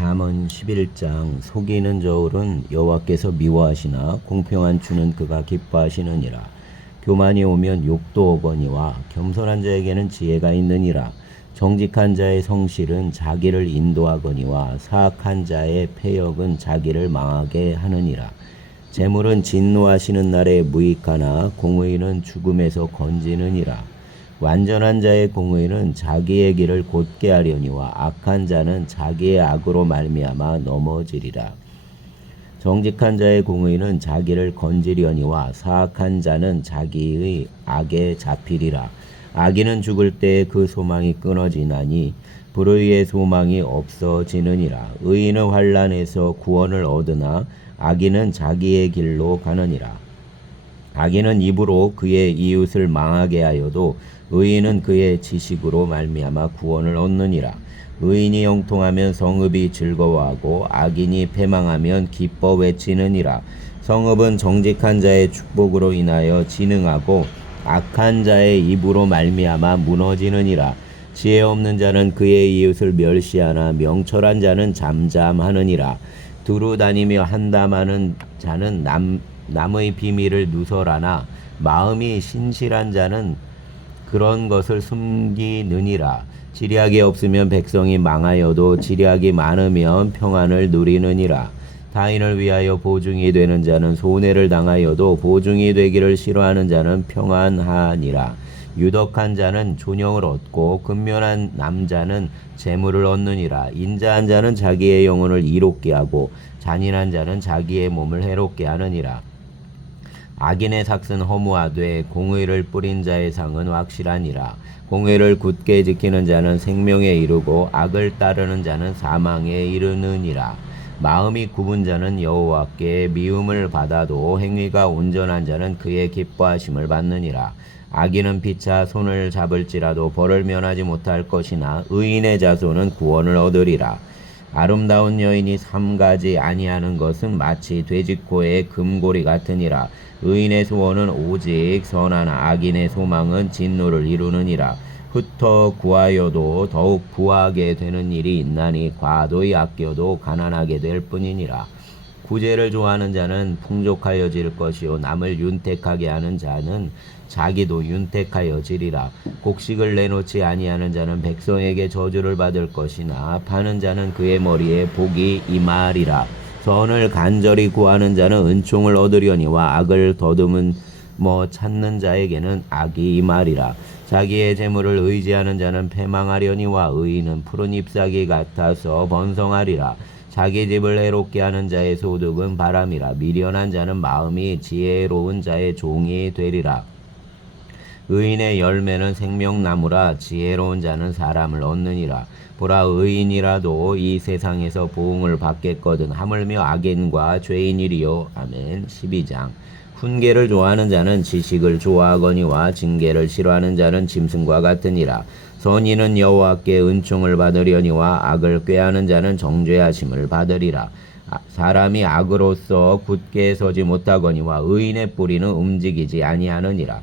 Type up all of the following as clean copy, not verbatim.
잠언 11장 속이는 저울은 여호와께서 미워하시나 공평한 주는 그가 기뻐하시느니라. 교만이 오면 욕도 오거니와 겸손한 자에게는 지혜가 있느니라. 정직한 자의 성실은 자기를 인도하거니와 사악한 자의 패역은 자기를 망하게 하느니라. 재물은 진노하시는 날에 무익하나 공의는 죽음에서 건지느니라. 완전한 자의 공의는 자기의 길을 곧게 하려니와 악한 자는 자기의 악으로 말미암아 넘어지리라. 정직한 자의 공의는 자기를 건지려니와 사악한 자는 자기의 악에 잡히리라. 악인은 죽을 때에 그 소망이 끊어지나니 불의의 소망이 없어지느니라. 의인은 환난에서 구원을 얻으나 악인은 자기의 길로 가느니라. 악인은 입으로 그의 이웃을 망하게 하여도 의인은 그의 지식으로 말미암아 구원을 얻느니라. 의인이 형통하면 성읍이 즐거워하고 악인이 패망하면 기뻐 외치느니라. 성읍은 정직한 자의 축복으로 인하여 진흥하고 악한 자의 입으로 말미암아 무너지느니라. 지혜 없는 자는 그의 이웃을 멸시하나 명철한 자는 잠잠하느니라. 두루 다니며 한담하는 자는 남의 비밀을 누설하나 마음이 신실한 자는 그런 것을 숨기느니라. 지략이 없으면 백성이 망하여도 지략이 많으면 평안을 누리느니라. 타인을 위하여 보증이 되는 자는 손해를 당하여도 보증이 되기를 싫어하는 자는 평안하니라. 유덕한 자는 존영을 얻고 근면한 남자는 재물을 얻느니라. 인자한 자는 자기의 영혼을 이롭게 하고 잔인한 자는 자기의 몸을 해롭게 하느니라. 악인의 삭은 허무하되 공의를 뿌린 자의 상은 확실하니라. 공의를 굳게 지키는 자는 생명에 이르고 악을 따르는 자는 사망에 이르느니라. 마음이 굽은 자는 여호와께 미움을 받아도 행위가 온전한 자는 그의 기뻐하심을 받느니라. 악인은 피차 손을 잡을지라도 벌을 면하지 못할 것이나 의인의 자손은 구원을 얻으리라. 아름다운 여인이 삼가지 아니하는 것은 마치 돼지코의 금고리 같으니라. 의인의 소원은 오직 선하나 악인의 소망은 진노를 이루느니라. 흩어 구하여도 더욱 부하게 되는 일이 있나니 과도히 아껴도 가난하게 될 뿐이니라. 구제를 좋아하는 자는 풍족하여질 것이요 남을 윤택하게 하는 자는 자기도 윤택하여지리라. 곡식을 내놓지 아니하는 자는 백성에게 저주를 받을 것이나 파는 자는 그의 머리에 복이 임하리라. 선을 간절히 구하는 자는 은총을 얻으려니와 악을 더듬은 찾는 자에게는 악이 임하리라. 자기의 재물을 의지하는 자는 패망하려니와 의인은 푸른 잎사귀 같아서 번성하리라. 자기 집을 해롭게 하는 자의 소득은 바람이라. 미련한 자는 마음이 지혜로운 자의 종이 되리라. 의인의 열매는 생명나무라. 지혜로운 자는 사람을 얻느니라. 보라, 의인이라도 이 세상에서 보응을 받겠거든 하물며 악인과 죄인이리요. 아멘. 12장. 훈계를 좋아하는 자는 지식을 좋아하거니와 징계를 싫어하는 자는 짐승과 같으니라. 선인은 여호와께 은총을 받으려니와 악을 꾀하는 자는 정죄하심을 받으리라. 사람이 악으로서 굳게 서지 못하거니와 의인의 뿌리는 움직이지 아니하느니라.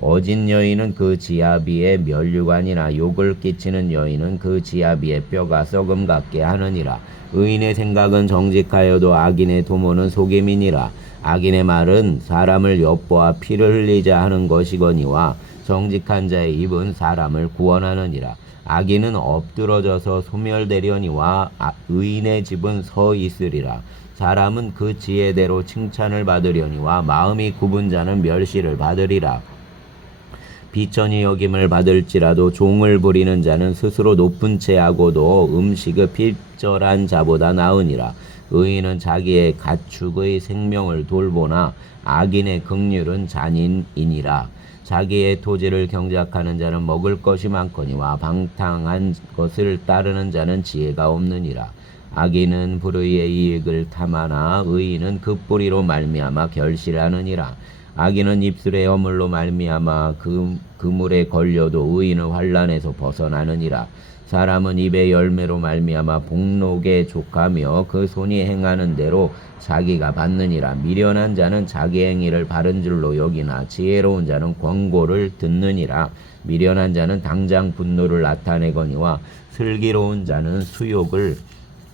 어진 여인은 그 지아비의 면류관이나 욕을 끼치는 여인은 그 지아비의 뼈가 썩음 같게 하느니라. 의인의 생각은 정직하여도 악인의 도모는 속임이니라. 악인의 말은 사람을 엿보아 피를 흘리자 하는 것이거니와 정직한 자의 입은 사람을 구원하느니라. 악인은 엎드러져서 소멸되려니와 의인의 집은 서 있으리라. 사람은 그 지혜대로 칭찬을 받으려니와 마음이 굽은 자는 멸시를 받으리라. 비천히 여김을 받을지라도 종을 부리는 자는 스스로 높은 채 하고도 음식을 필절한 자보다 나으니라. 의인은 자기의 가축의 생명을 돌보나 악인의 긍휼은 잔인이니라. 자기의 토지를 경작하는 자는 먹을 것이 많거니와 방탕한 것을 따르는 자는 지혜가 없느니라. 악인은 불의의 이익을 탐하나 의인은 그 뿌리로 말미암아 결실하느니라. 악인은 입술의 허물로 말미암아 그물에 걸려도 의인은 환난에서 벗어나느니라. 사람은 입의 열매로 말미암아 복록에 족하며 그 손이 행하는 대로 자기가 받느니라. 미련한 자는 자기 행위를 바른 줄로 여기나 지혜로운 자는 권고를 듣느니라. 미련한 자는 당장 분노를 나타내거니와 슬기로운 자는 수욕을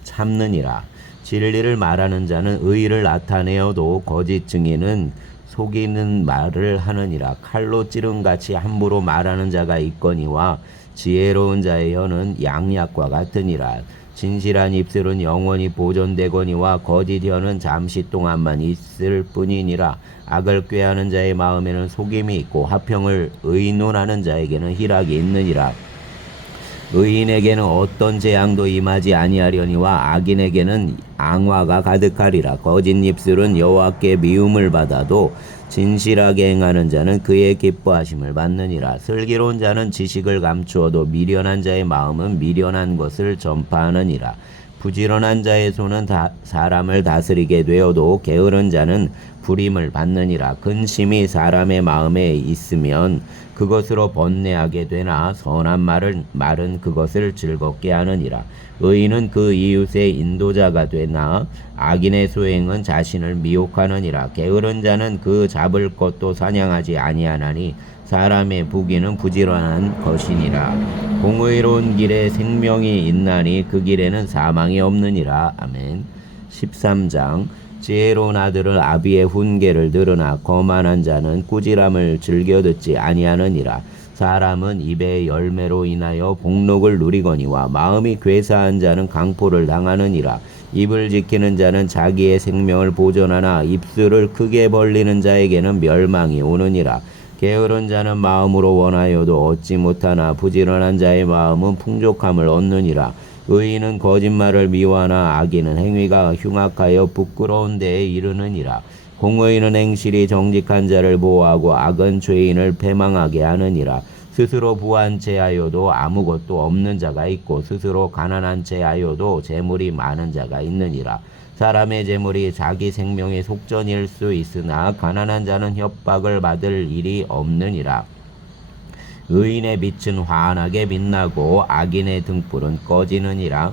참느니라. 진리를 말하는 자는 의를 나타내어도 거짓 증인은 속이는 말을 하느니라. 칼로 찌름같이 함부로 말하는 자가 있거니와 지혜로운 자의 혀는 양약과 같으니라. 진실한 입술은 영원히 보존되거니와 거짓 혀는 잠시 동안만 있을 뿐이니라. 악을 꾀하는 자의 마음에는 속임이 있고 화평을 의논하는 자에게는 희락이 있느니라. 의인에게는 어떤 재앙도 임하지 아니하려니와 악인에게는 앙화가 가득하리라. 거짓 입술은 여호와께 미움을 받아도 진실하게 행하는 자는 그의 기뻐하심을 받느니라. 슬기로운 자는 지식을 감추어도 미련한 자의 마음은 미련한 것을 전파하느니라. 부지런한 자의 손은 사람을 다스리게 되어도 게으른 자는 불임을 받느니라. 근심이 사람의 마음에 있으면 그것으로 번뇌하게 되나 선한 말은 그것을 즐겁게 하느니라. 의인은 그 이웃의 인도자가 되나 악인의 소행은 자신을 미혹하느니라. 게으른 자는 그 잡을 것도 사냥하지 아니하나니 사람의 부귀는 부지런한 것이니라. 공의로운 길에 생명이 있나니 그 길에는 사망이 없느니라. 아멘. 13장. 지혜로운 아들은 아비의 훈계를 들으나 거만한 자는 꾸지람을 즐겨 듣지 아니하느니라. 사람은 입의 열매로 인하여 복록을 누리거니와 마음이 괴사한 자는 강포를 당하느니라. 입을 지키는 자는 자기의 생명을 보존하나 입술을 크게 벌리는 자에게는 멸망이 오느니라. 게으른 자는 마음으로 원하여도 얻지 못하나 부지런한 자의 마음은 풍족함을 얻느니라. 의인은 거짓말을 미워하나 악인은 행위가 흉악하여 부끄러운 데에 이르느니라. 공의는 행실이 정직한 자를 보호하고 악은 죄인을 패망하게 하느니라. 스스로 부한 채하여도 아무것도 없는 자가 있고 스스로 가난한 채하여도 재물이 많은 자가 있느니라. 사람의 재물이 자기 생명의 속전일 수 있으나 가난한 자는 협박을 받을 일이 없느니라. 의인의 빛은 환하게 빛나고 악인의 등불은 꺼지느니라.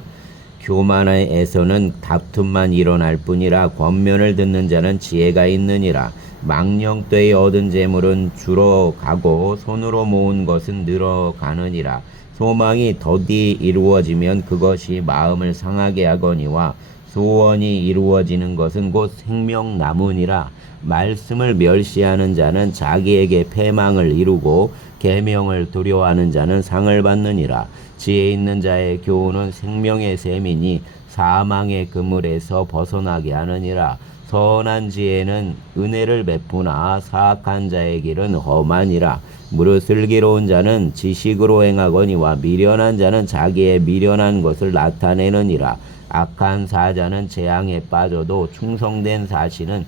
교만에서는 다툼만 일어날 뿐이라 권면을 듣는 자는 지혜가 있느니라. 망령되이 얻은 재물은 줄어가고 손으로 모은 것은 늘어가느니라. 소망이 더디 이루어지면 그것이 마음을 상하게 하거니와 소원이 이루어지는 것은 곧 생명나무니라. 말씀을 멸시하는 자는 자기에게 패망을 이루고 계명을 두려워하는 자는 상을 받느니라. 지혜 있는 자의 교훈은 생명의 셈이니 사망의 그물에서 벗어나게 하느니라. 선한 지혜는 은혜를 베푸나 사악한 자의 길은 험하니라. 무릇 슬기로운 자는 지식으로 행하거니와 미련한 자는 자기의 미련한 것을 나타내느니라. 악한 사자는 재앙에 빠져도 충성된 사신은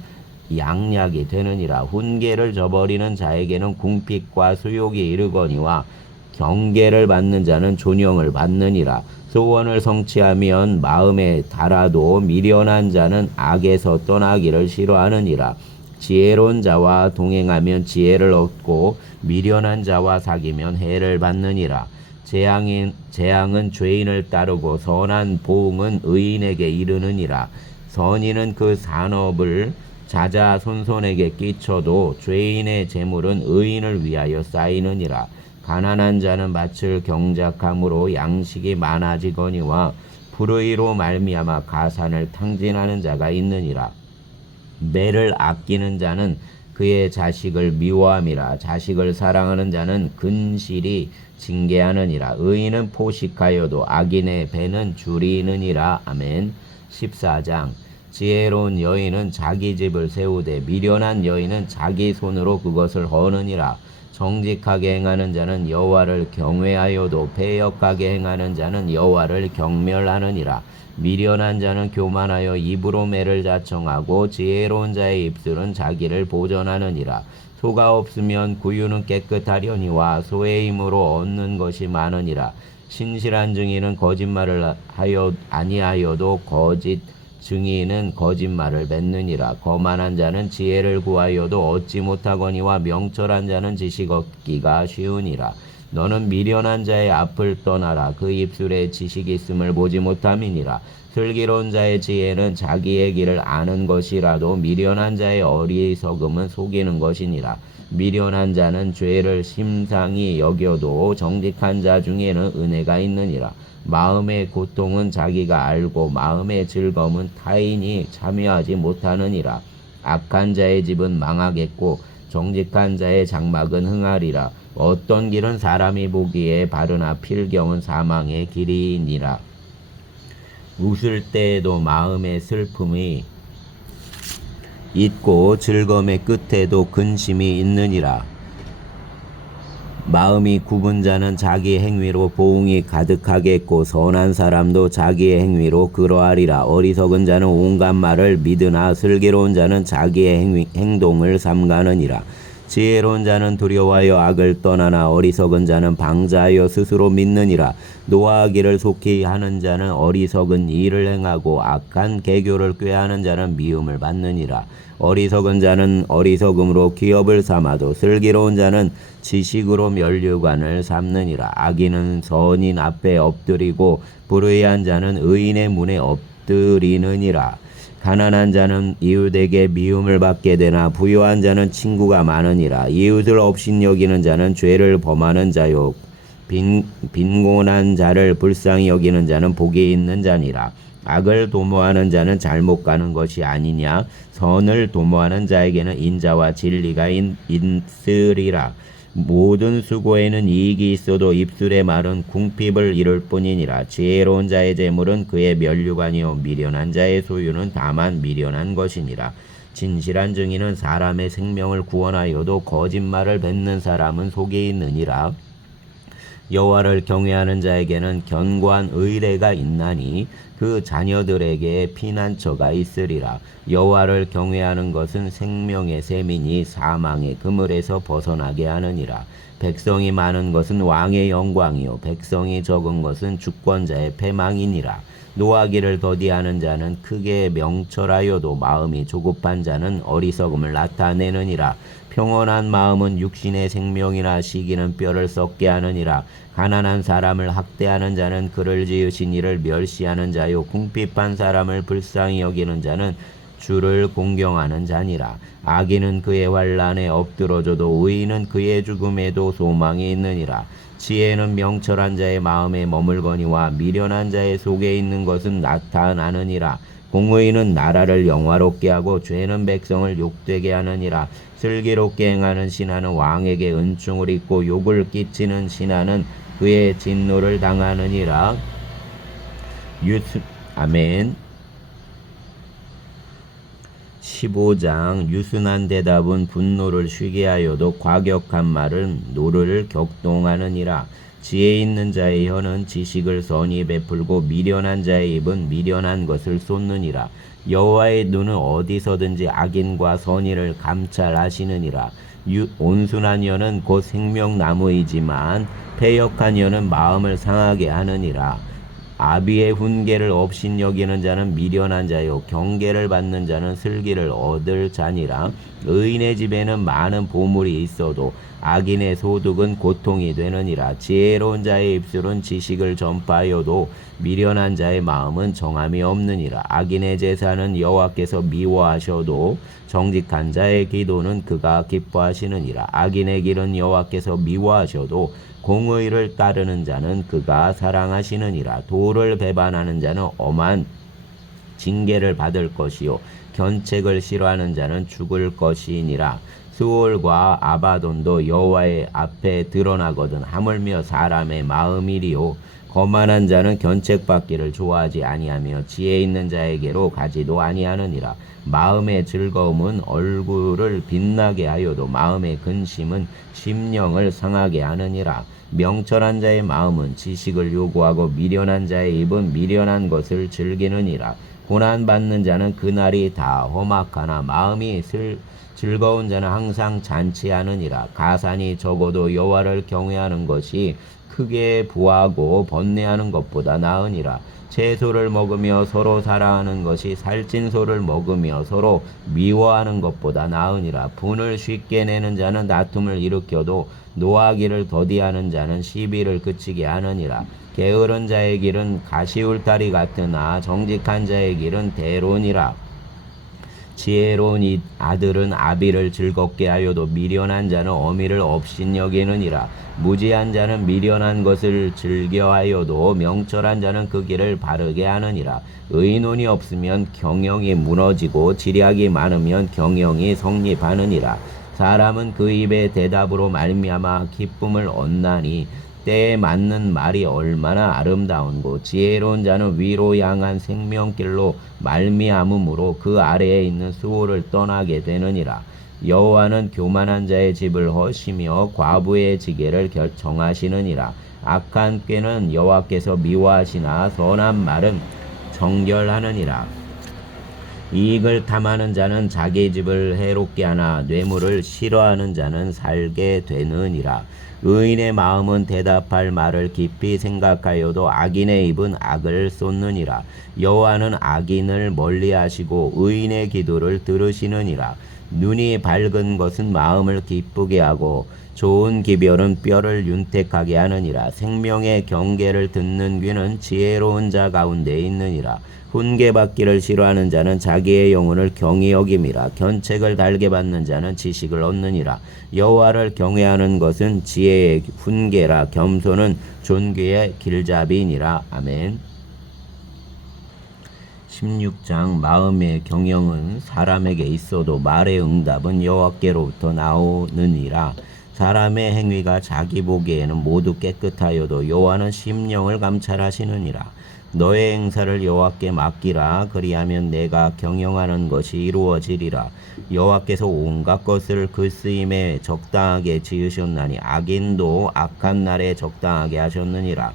양약이 되느니라. 훈계를 저버리는 자에게는 궁핍과 수욕이 이르거니와 경계를 받는 자는 존영을 받느니라. 소원을 성취하면 마음에 달아도 미련한 자는 악에서 떠나기를 싫어하느니라. 지혜로운 자와 동행하면 지혜를 얻고 미련한 자와 사귀면 해를 받느니라. 재앙은 죄인을 따르고 선한 보응은 의인에게 이르느니라. 선인은 그 산업을 자자손손에게 끼쳐도 죄인의 재물은 의인을 위하여 쌓이느니라. 가난한 자는 밭을 경작함으로 양식이 많아지거니와 불의로 말미암아 가산을 탕진하는 자가 있느니라. 매를 아끼는 자는 그의 자식을 미워함이라. 자식을 사랑하는 자는 근실이 징계하느니라. 의인은 포식하여도 악인의 배는 줄이느니라. 아멘. 14장. 지혜로운 여인은 자기 집을 세우되 미련한 여인은 자기 손으로 그것을 허느니라. 정직하게 행하는 자는 여호와를 경외하여도 패역하게 행하는 자는 여호와를 경멸하느니라. 미련한 자는 교만하여 입으로 매를 자청하고 지혜로운 자의 입술은 자기를 보전하느니라. 소가 없으면 구유는 깨끗하려니와 소의 힘으로 얻는 것이 많으니라. 신실한 증인은 거짓말을 하여 아니하여도 거짓 증인은 거짓말을 맺느니라. 거만한 자는 지혜를 구하여도 얻지 못하거니와 명철한 자는 지식 얻기가 쉬우니라. 너는 미련한 자의 앞을 떠나라. 그 입술에 지식이 있음을 보지 못함이니라. 슬기로운 자의 지혜는 자기의 길을 아는 것이라도 미련한 자의 어리석음은 속이는 것이니라. 미련한 자는 죄를 심상히 여겨도 정직한 자 중에는 은혜가 있느니라. 마음의 고통은 자기가 알고 마음의 즐거움은 타인이 참여하지 못하느니라. 악한 자의 집은 망하겠고 정직한 자의 장막은 흥하리라. 어떤 길은 사람이 보기에 바르나 필경은 사망의 길이니라. 웃을 때에도 마음의 슬픔이 있고 즐거움의 끝에도 근심이 있느니라. 마음이 굽은 자는 자기 행위로 보응이 가득하겠고 선한 사람도 자기의 행위로 그러하리라. 어리석은 자는 온갖 말을 믿으나 슬기로운 자는 자기의 행동을 삼가느니라. 지혜로운 자는 두려워하여 악을 떠나나 어리석은 자는 방자하여 스스로 믿느니라. 노하기를 속히 하는 자는 어리석은 일을 행하고 악한 계교를 꾀하는 자는 미움을 받느니라. 어리석은 자는 어리석음으로 기업을 삼아도 슬기로운 자는 지식으로 면류관을 삼느니라. 악인은 선인 앞에 엎드리고 불의한 자는 의인의 문에 엎드리느니라. 가난한 자는 이웃에게 미움을 받게 되나 부유한 자는 친구가 많으니라. 이웃을 업신여기는 자는 죄를 범하는 자요 빈곤한 자를 불쌍히 여기는 자는 복이 있는 자니라. 악을 도모하는 자는 잘못 가는 것이 아니냐. 선을 도모하는 자에게는 인자와 진리가 있으리라. 모든 수고에는 이익이 있어도 입술의 말은 궁핍을 이룰 뿐이니라. 지혜로운 자의 재물은 그의 면류관이요 미련한 자의 소유는 다만 미련한 것이니라. 진실한 증인은 사람의 생명을 구원하여도 거짓말을 뱉는 사람은 속이 있느니라. 여호와를 경외하는 자에게는 견고한 의뢰가 있나니 그 자녀들에게 피난처가 있으리라. 여호와를 경외하는 것은 생명의 셈이니 사망의 그물에서 벗어나게 하느니라. 백성이 많은 것은 왕의 영광이요 백성이 적은 것은 주권자의 패망이니라. 노하기를 더디하는 자는 크게 명철하여도 마음이 조급한 자는 어리석음을 나타내느니라. 평온한 마음은 육신의 생명이나 시기는 뼈를 썩게 하느니라. 가난한 사람을 학대하는 자는 그를 지으신 이를 멸시하는 자요 궁핍한 사람을 불쌍히 여기는 자는 주를 공경하는 자니라. 악인은 그의 환난에 엎드러져도 의인은 그의 죽음에도 소망이 있느니라. 지혜는 명철한 자의 마음에 머물거니와 미련한 자의 속에 있는 것은 나타나느니라. 공의는 나라를 영화롭게 하고 죄는 백성을 욕되게 하느니라. 슬기롭게 행하는 신하는 왕에게 은총을 입고 욕을 끼치는 신하는 그의 진노를 당하느니라. 아멘. 15장 유순한 대답은 분노를 쉬게 하여도 과격한 말은 노를 격동하느니라. 지혜 있는 자의 혀는 지식을 선히 베풀고 미련한 자의 입은 미련한 것을 쏟느니라. 여호와의 눈은 어디서든지 악인과 선의를 감찰하시느니라. 온순한 혀는 곧 생명나무이지만 패역한 혀는 마음을 상하게 하느니라. 아비의 훈계를 업신여기는 자는 미련한 자요 경계를 받는 자는 슬기를 얻을 자니라. 의인의 집에는 많은 보물이 있어도 악인의 소득은 고통이 되느니라. 지혜로운 자의 입술은 지식을 전파하여도 미련한 자의 마음은 정함이 없느니라. 악인의 제사는 여호와께서 미워하셔도 정직한 자의 기도는 그가 기뻐하시느니라. 악인의 길은 여호와께서 미워하셔도 공의를 따르는 자는 그가 사랑하시느니라. 도를 배반하는 자는 엄한 징계를 받을 것이요 견책을 싫어하는 자는 죽을 것이니라. 스올과 아바돈도 여호와의 앞에 드러나거든 하물며 사람의 마음이리요. 거만한 자는 견책받기를 좋아하지 아니하며 지혜 있는 자에게로 가지도 아니하느니라. 마음의 즐거움은 얼굴을 빛나게 하여도 마음의 근심은 심령을 상하게 하느니라. 명철한 자의 마음은 지식을 요구하고 미련한 자의 입은 미련한 것을 즐기느니라. 고난받는 자는 그날이 다 험악하나 마음이 즐거운 자는 항상 잔치하느니라. 가산이 적어도 여호와를 경외하는 것이 크게 부하고 번뇌하는 것보다 나으니라. 채소를 먹으며 서로 사랑하는 것이 살찐 소를 먹으며 서로 미워하는 것보다 나으니라. 분을 쉽게 내는 자는 다툼을 일으켜도 노하기를 더디하는 자는 시비를 그치게 하느니라. 게으른 자의 길은 가시울타리 같으나 정직한 자의 길은 대론이라. 지혜로운 이 아들은 아비를 즐겁게 하여도 미련한 자는 어미를 업신여기느니라. 무지한 자는 미련한 것을 즐겨하여도 명철한 자는 그 길을 바르게 하느니라. 의논이 없으면 경영이 무너지고 지략이 많으면 경영이 성립하느니라. 사람은 그 입의 대답으로 말미암아 기쁨을 얻나니 때에 맞는 말이 얼마나 아름다운고 지혜로운 자는 위로 향한 생명길로 말미암음으로 그 아래에 있는 수호를 떠나게 되느니라. 여호와는 교만한 자의 집을 허시며 과부의 지게를 정하시느니라. 악한 꾀는 여호와께서 미워하시나 선한 말은 정결하느니라. 이익을 탐하는 자는 자기 집을 해롭게 하나 뇌물을 싫어하는 자는 살게 되느니라. 의인의 마음은 대답할 말을 깊이 생각하여도 악인의 입은 악을 쏟느니라. 여호와는 악인을 멀리하시고 의인의 기도를 들으시느니라. 눈이 밝은 것은 마음을 기쁘게 하고 좋은 기별은 뼈를 윤택하게 하느니라. 생명의 경계를 듣는 귀는 지혜로운 자 가운데 있느니라. 훈계받기를 싫어하는 자는 자기의 영혼을 경히 여김이라. 견책을 달게 받는 자는 지식을 얻느니라. 여호와를 경외하는 것은 지혜의 훈계라. 겸손은 존귀의 길잡이니라. 아멘. 16장 마음의 경영은 사람에게 있어도 말의 응답은 여호와께로부터 나오느니라. 사람의 행위가 자기 보기에는 모두 깨끗하여도 여호와는 심령을 감찰하시느니라. 너의 행사를 여호와께 맡기라. 그리하면 내가 경영하는 것이 이루어지리라. 여호와께서 온갖 것을 그 쓰임에 적당하게 지으셨나니 악인도 악한 날에 적당하게 하셨느니라.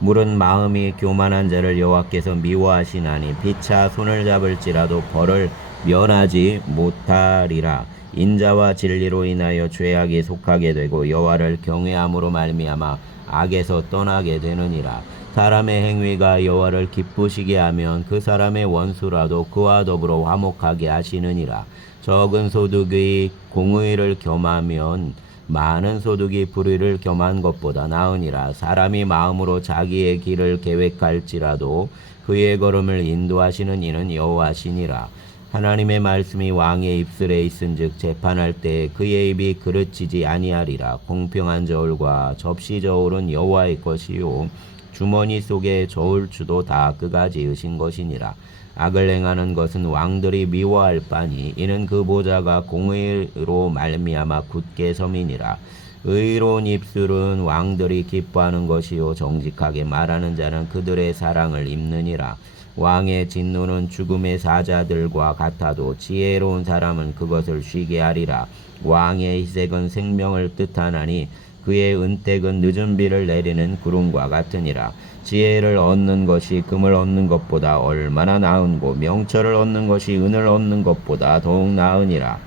물은 마음이 교만한 자를 여호와께서 미워하시나니 피차 손을 잡을지라도 벌을 면하지 못하리라. 인자와 진리로 인하여 죄악이 속하게 되고 여호와를 경외함으로 말미암아 악에서 떠나게 되느니라. 사람의 행위가 여호와를 기쁘시게 하면 그 사람의 원수라도 그와 더불어 화목하게 하시느니라. 적은 소득이 공의를 겸하면 많은 소득이 불의를 겸한 것보다 나으니라. 사람이 마음으로 자기의 길을 계획할지라도 그의 걸음을 인도하시는 이는 여호와시니라. 하나님의 말씀이 왕의 입술에 있은즉 재판할 때 그의 입이 그르치지 아니하리라. 공평한 저울과 접시 저울은 여호와의 것이요 주머니 속의 저울추도 다 그가 지으신 것이니라. 악을 행하는 것은 왕들이 미워할 바니 이는 그 보좌가 공의로 말미암아 굳게 섬이니라. 의로운 입술은 왕들이 기뻐하는 것이요 정직하게 말하는 자는 그들의 사랑을 입느니라. 왕의 진노는 죽음의 사자들과 같아도 지혜로운 사람은 그것을 쉬게 하리라. 왕의 희색은 생명을 뜻하나니 그의 은택은 늦은 비를 내리는 구름과 같으니라. 지혜를 얻는 것이 금을 얻는 것보다 얼마나 나은고 명철을 얻는 것이 은을 얻는 것보다 더욱 나으니라.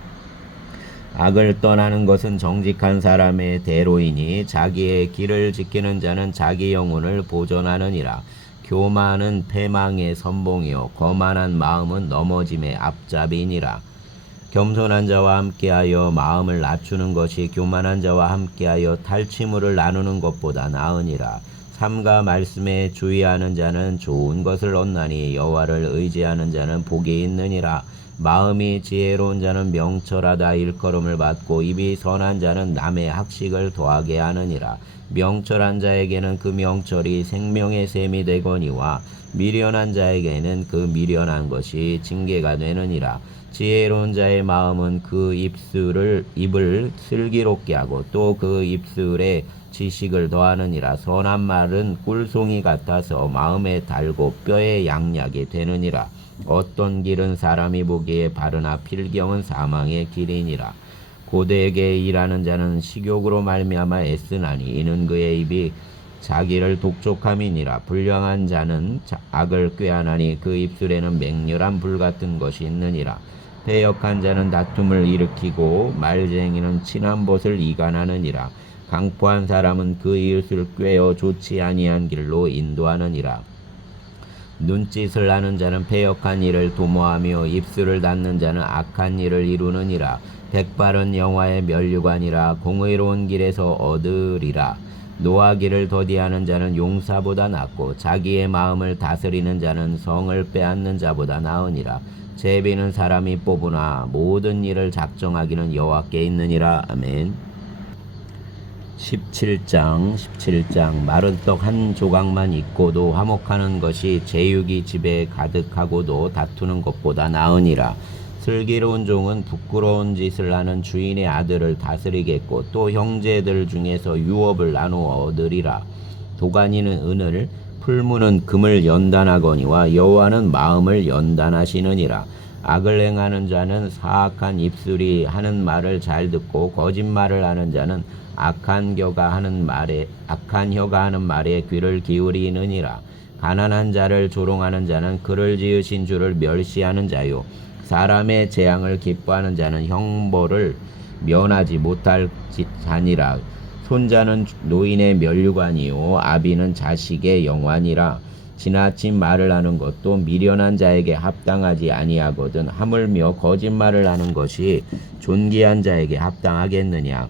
악을 떠나는 것은 정직한 사람의 대로이니 자기의 길을 지키는 자는 자기 영혼을 보존하느니라. 교만은 패망의 선봉이요 거만한 마음은 넘어짐의 앞잡이니라. 겸손한 자와 함께하여 마음을 낮추는 것이 교만한 자와 함께하여 탈취물을 나누는 것보다 나으니라. 삼가 말씀에 주의하는 자는 좋은 것을 얻나니 여호와를 의지하는 자는 복이 있느니라. 마음이 지혜로운 자는 명철하다 일컬음을 받고 입이 선한 자는 남의 학식을 더하게 하느니라. 명철한 자에게는 그 명철이 생명의 샘이 되거니와 미련한 자에게는 그 미련한 것이 징계가 되느니라. 지혜로운 자의 마음은 그 입을 슬기롭게 하고 또 그 입술에 지식을 더하느니라. 선한 말은 꿀송이 같아서 마음에 달고 뼈에 양약이 되느니라. 어떤 길은 사람이 보기에 바르나 필경은 사망의 길이니라. 고대에게 일하는 자는 식욕으로 말미암아 애쓰나니 이는 그의 입이 자기를 독촉함이니라. 불량한 자는 악을 꾀하나니 그 입술에는 맹렬한 불 같은 것이 있느니라. 패역한 자는 다툼을 일으키고 말쟁이는 친한 벗을 이간하느니라. 강포한 사람은 그 이웃을 꾀어 좋지 아니한 길로 인도하느니라. 눈짓을 하는 자는 패역한 일을 도모하며 입술을 닫는 자는 악한 일을 이루느니라. 백발은 영화의 면류관이라 공의로운 길에서 얻으리라. 노하기를 더디하는 자는 용사보다 낫고 자기의 마음을 다스리는 자는 성을 빼앗는 자보다 나으니라. 제비는 사람이 뽑으나 모든 일을 작정하기는 여호와께 있느니라. 아멘. 17장 마른 떡 한 조각만 있고도 화목하는 것이 제육이 집에 가득하고도 다투는 것보다 나으니라. 슬기로운 종은 부끄러운 짓을 하는 주인의 아들을 다스리겠고 또 형제들 중에서 유업을 나누어 얻으리라. 도가니는 은을, 풀무는 금을 연단하거니와 여호와는 마음을 연단하시느니라. 악을 행하는 자는 사악한 입술이 하는 말을 잘 듣고 거짓말을 하는 자는 악한 혀가 하는 말에 귀를 기울이느니라. 가난한 자를 조롱하는 자는 그를 지으신 주를 멸시하는 자요. 사람의 재앙을 기뻐하는 자는 형벌을 면하지 못할 자니라. 손자는 노인의 면류관이요 아비는 자식의 영환이라. 지나친 말을 하는 것도 미련한 자에게 합당하지 아니하거든 하물며 거짓말을 하는 것이 존귀한 자에게 합당하겠느냐.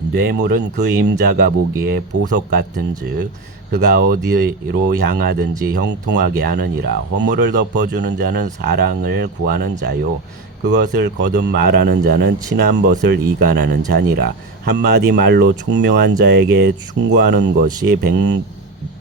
뇌물은 그 임자가 보기에 보석 같은즉 그가 어디로 향하든지 형통하게 하느니라. 허물을 덮어주는 자는 사랑을 구하는 자요 그것을 거듭 말하는 자는 친한 벗을 이간하는 자니라. 한마디 말로 총명한 자에게 충고하는 것이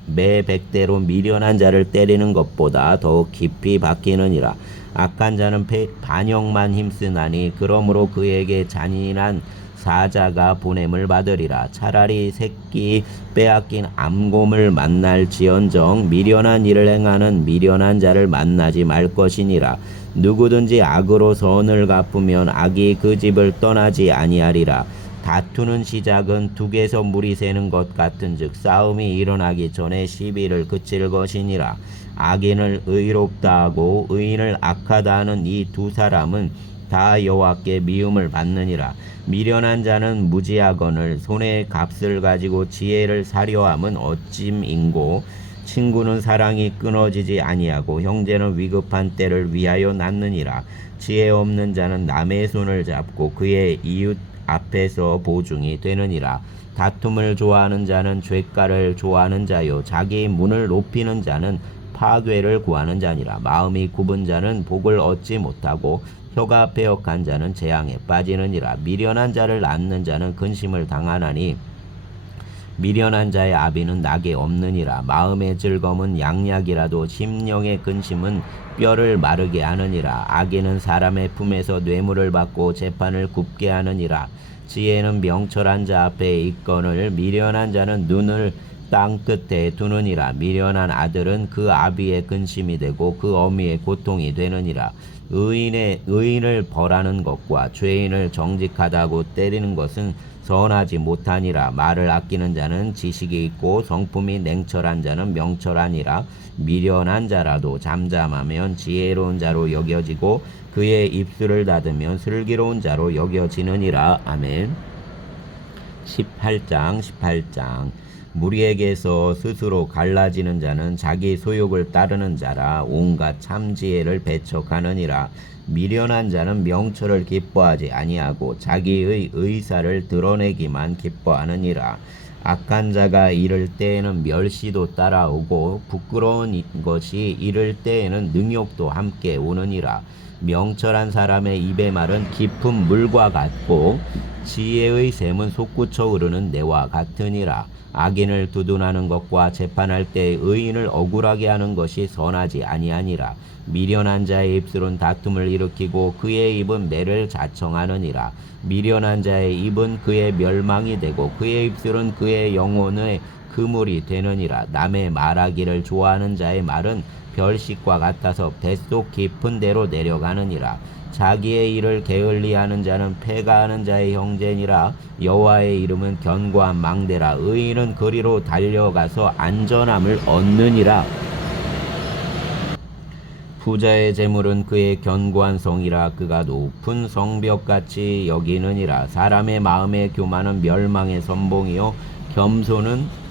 매 100대로 미련한 자를 때리는 것보다 더욱 깊이 박히느니라. 악한 자는 반역만 힘쓰나니 그러므로 그에게 잔인한 사자가 보냄을 받으리라. 차라리 새끼 빼앗긴 암곰을 만날지언정 미련한 일을 행하는 미련한 자를 만나지 말 것이니라. 누구든지 악으로 선을 갚으면 악이 그 집을 떠나지 아니하리라. 다투는 시작은 둑에서 물이 새는 것 같은즉 싸움이 일어나기 전에 시비를 그칠 것이니라. 악인을 의롭다 하고 의인을 악하다 하는 이 두 사람은 다 여호와께 미움을 받느니라. 미련한 자는 무지하거늘 손에 값을 가지고 지혜를 사려함은 어찜인고 친구는 사랑이 끊어지지 아니하고 형제는 위급한 때를 위하여 낳느니라. 지혜 없는 자는 남의 손을 잡고 그의 이웃 앞에서 보증이 되느니라. 다툼을 좋아하는 자는 죄가를 좋아하는 자요 자기 문을 높이는 자는 파괴를 구하는 자니라. 마음이 굽은 자는 복을 얻지 못하고 혀가 배역한 자는 재앙에 빠지느니라. 미련한 자를 낳는 자는 근심을 당하나니 미련한 자의 아비는 낙에 없느니라. 마음의 즐거움은 양약이라도 심령의 근심은 뼈를 마르게 하느니라. 악인은 사람의 품에서 뇌물을 받고 재판을 굽게 하느니라. 지혜는 명철한 자 앞에 있거늘 미련한 자는 눈을 땅 끝에 두느니라. 미련한 아들은 그 아비의 근심이 되고 그 어미의 고통이 되느니라. 의인을 벌하는 것과 죄인을 정직하다고 때리는 것은 선하지 못하니라. 말을 아끼는 자는 지식이 있고 성품이 냉철한 자는 명철하니라. 미련한 자라도 잠잠하면 지혜로운 자로 여겨지고 그의 입술을 닫으면 슬기로운 자로 여겨지느니라. 아멘. 18장 무리에게서 스스로 갈라지는 자는 자기 소욕을 따르는 자라 온갖 참지혜를 배척하느니라. 미련한 자는 명철을 기뻐하지 아니하고 자기의 의사를 드러내기만 기뻐하느니라. 악한 자가 이를 때에는 멸시도 따라오고 부끄러운 것이 이를 때에는 능욕도 함께 오느니라. 명철한 사람의 입의 말은 깊은 물과 같고 지혜의 샘은 솟구쳐 흐르는 내와 같으니라. 악인을 두둔하는 것과 재판할 때 의인을 억울하게 하는 것이 선하지 아니하니라. 미련한 자의 입술은 다툼을 일으키고 그의 입은 매를 자청하느니라. 미련한 자의 입은 그의 멸망이 되고 그의 입술은 그의 영혼의 그물이 되느니라. 남의 말하기를 좋아하는 자의 말은 별식과 같아서 뱃속 깊은 데로 내려가느니라. 자기의 일을 게을리하는 자는 패가하는 자의 형제니라. 여호와의 이름은 견고한 망대라. 의인은 그리로 달려가서 안전함을 얻느니라. 부자의 재물은 그의 견고한 성이라. 그가 높은 성벽같이 여기느니라. 사람의 마음의 교만은 멸망의 선봉이요 겸손은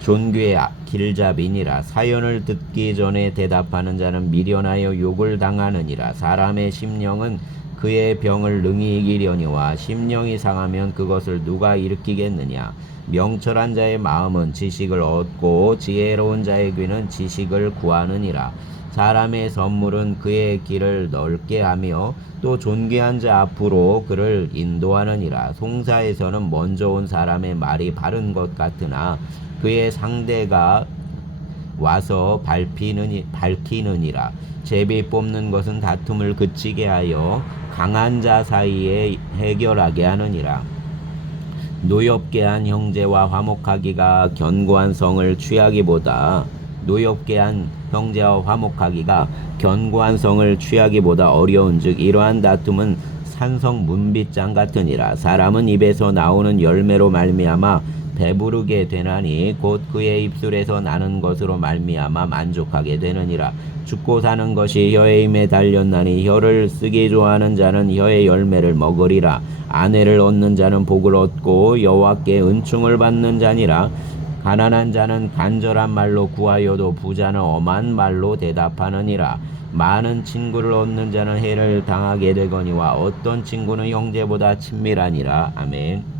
존귀의 길잡이니라. 사연을 듣기 전에 대답하는 자는 미련하여 욕을 당하느니라. 사람의 심령은 그의 병을 능히 이기려니와 심령이 상하면 그것을 누가 일으키겠느냐. 명철한 자의 마음은 지식을 얻고 지혜로운 자의 귀는 지식을 구하느니라. 사람의 선물은 그의 길을 넓게 하며 또 존귀한 자 앞으로 그를 인도하느니라. 송사에서는 먼저 온 사람의 말이 바른 것 같으나 그의 상대가 와서 밝히느니라. 제비 뽑는 것은 다툼을 그치게 하여 강한 자 사이에 해결하게 하느니라. 노엽게 한 형제와 화목하기가 견고한 성을 취하기보다 어려운즉 이러한 다툼은 산성 문빗장 같으니라. 사람은 입에서 나오는 열매로 말미암아 배부르게 되나니 곧 그의 입술에서 나는 것으로 말미암아 만족하게 되느니라. 죽고 사는 것이 혀의 힘에 달렸나니 혀를 쓰기 좋아하는 자는 혀의 열매를 먹으리라. 아내를 얻는 자는 복을 얻고 여호와께 은총을 받는 자니라. 가난한 자는 간절한 말로 구하여도 부자는 엄한 말로 대답하느니라. 많은 친구를 얻는 자는 해를 당하게 되거니와 어떤 친구는 형제보다 친밀하니라. 아멘.